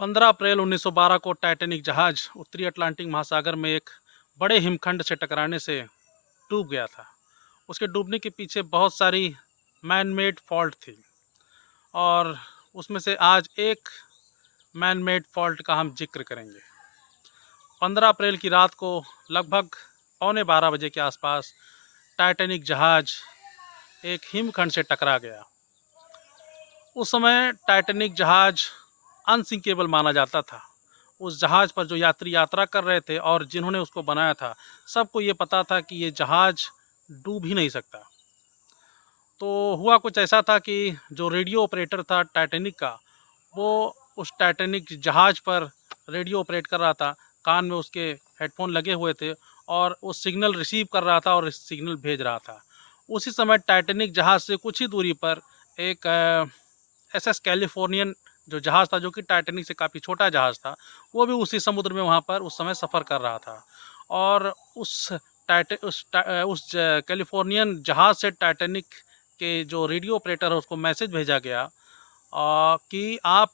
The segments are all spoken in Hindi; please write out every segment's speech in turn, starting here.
15 अप्रैल 1912 को टाइटैनिक जहाज उत्तरी अटलांटिक महासागर में एक बड़े हिमखंड से टकराने से डूब गया था। उसके डूबने के पीछे बहुत सारी मैन मेड फॉल्ट थी और उसमें से आज एक मैन मेड फॉल्ट का हम जिक्र करेंगे। 15 अप्रैल की रात को लगभग पौने 12 बजे के आसपास टाइटैनिक जहाज एक हिमखंड से टकरा गया। उस समय टाइटैनिक जहाज अनसिंकेबल माना जाता था। उस जहाज पर जो यात्री यात्रा कर रहे थे और जिन्होंने उसको बनाया था, सबको ये पता था कि ये जहाज डूब ही नहीं सकता। तो हुआ कुछ ऐसा था कि जो रेडियो ऑपरेटर था टाइटैनिक का, वो उस टाइटैनिक जहाज पर रेडियो ऑपरेट कर रहा था। कान में उसके हेडफोन लगे हुए थे और वो सिग्नल रिसीव कर रहा था और सिग्नल भेज रहा था। उसी समय टाइटैनिक जहाज से कुछ ही दूरी पर एक एसएस कैलिफोर्नियन जो जहाज़ था, जो कि टाइटैनिक से काफ़ी छोटा जहाज़ था, वो भी उसी समुद्र में वहाँ पर उस समय सफ़र कर रहा था। और उस कैलिफोर्नियन जहाज़ से टाइटैनिक के जो रेडियो ऑपरेटर है उसको मैसेज भेजा गया कि आप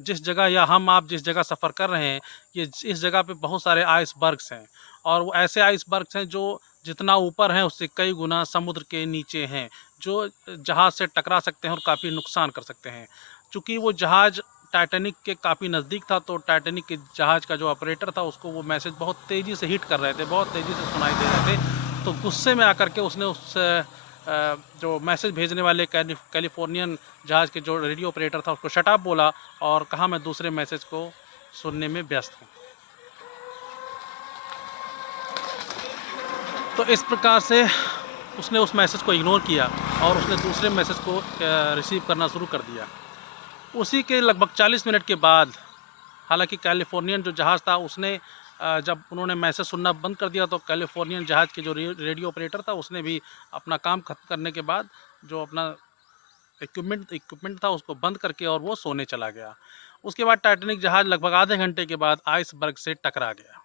जिस जगह सफ़र कर रहे हैं, इस जगह पे बहुत सारे आइसबर्ग्स हैं और वो ऐसे आइसबर्ग्स हैं जो जितना ऊपर हैं उससे कई गुना समुद्र के नीचे हैं, जो जहाज़ से टकरा सकते हैं और काफ़ी नुकसान कर सकते हैं। चूँकि वो जहाज़ टाइटैनिक के काफ़ी नज़दीक था, तो टाइटैनिक के जहाज़ का जो ऑपरेटर था उसको वो मैसेज बहुत तेज़ी से हिट कर रहे थे, बहुत तेज़ी से सुनाई दे रहे थे। तो गुस्से में आकर के उसने जो मैसेज भेजने वाले कैलिफोर्नियन जहाज़ के जो रेडियो ऑपरेटर था उसको शट अप बोला और कहा मैं दूसरे मैसेज को सुनने में व्यस्त हूँ। तो इस प्रकार से उसने उस मैसेज को इग्नोर किया और उसने दूसरे मैसेज को रिसीव करना शुरू कर दिया। उसी के लगभग 40 मिनट के बाद, हालांकि कैलिफोर्नियन जो जहाज़ था उसने जब उन्होंने मैसेज सुनना बंद कर दिया, तो कैलिफोर्नियन जहाज़ के जो रेडियो ऑपरेटर था उसने भी अपना काम खत्म करने के बाद जो अपना इक्विपमेंट था उसको बंद करके और वो सोने चला गया। उसके बाद टाइटैनिक जहाज़ लगभग आधे घंटे के बाद आइसबर्ग से टकरा गया।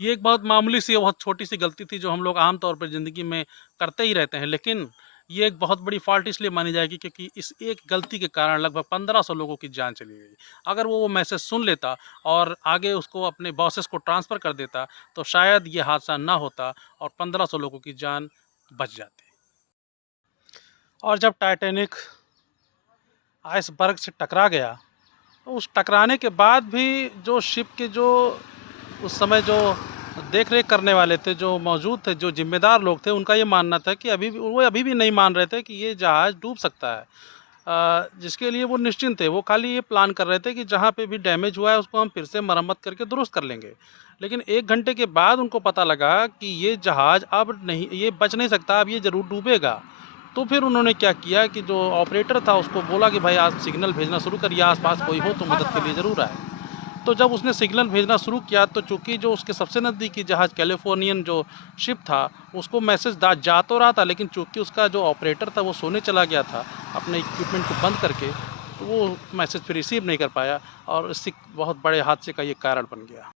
ये एक बहुत मामूली सी, बहुत छोटी सी गलती थी जो हम लोग आम तौर पर ज़िंदगी में करते ही रहते हैं, लेकिन ये एक बहुत बड़ी फ़ॉल्ट इसलिए मानी जाएगी क्योंकि इस एक गलती के कारण लगभग 1500 लोगों की जान चली गई। अगर वो मैसेज सुन लेता और आगे उसको अपने बॉसेस को ट्रांसफ़र कर देता, तो शायद ये हादसा ना होता और 1500 लोगों की जान बच जाती। और जब टाइटैनिक आइसबर्ग से टकरा गया, तो उस टकराने के बाद भी जो शिप के जो उस समय जो देख-रेख करने वाले थे, जो मौजूद थे, जो ज़िम्मेदार लोग थे, उनका ये मानना था कि अभी भी नहीं मान रहे थे कि ये जहाज़ डूब सकता है। जिसके लिए वो निश्चिंत थे, वो खाली ये प्लान कर रहे थे कि जहाँ पे भी डैमेज हुआ है उसको हम फिर से मरम्मत करके दुरुस्त कर लेंगे। लेकिन 1 घंटे के बाद उनको पता लगा कि ये जहाज़ अब नहीं, ये बच नहीं सकता, अब ये ज़रूर डूबेगा। तो फिर उन्होंने क्या किया कि जो ऑपरेटर था उसको बोला कि भाई आप सिग्नल भेजना शुरू करिए, आस-पास कोई हो तो मदद के लिए ज़रूर आए। तो जब उसने सिग्नल भेजना शुरू किया, तो चूँकि जो उसके सबसे नज़दीकी जहाज़ कैलिफोर्नियन जो शिप था, उसको मैसेज जा तो रहा था, लेकिन चूँकि उसका जो ऑपरेटर था वो सोने चला गया था अपने इक्विपमेंट को बंद करके, तो वो मैसेज फिर रिसीव नहीं कर पाया और इससे बहुत बड़े हादसे का ये कारण बन गया।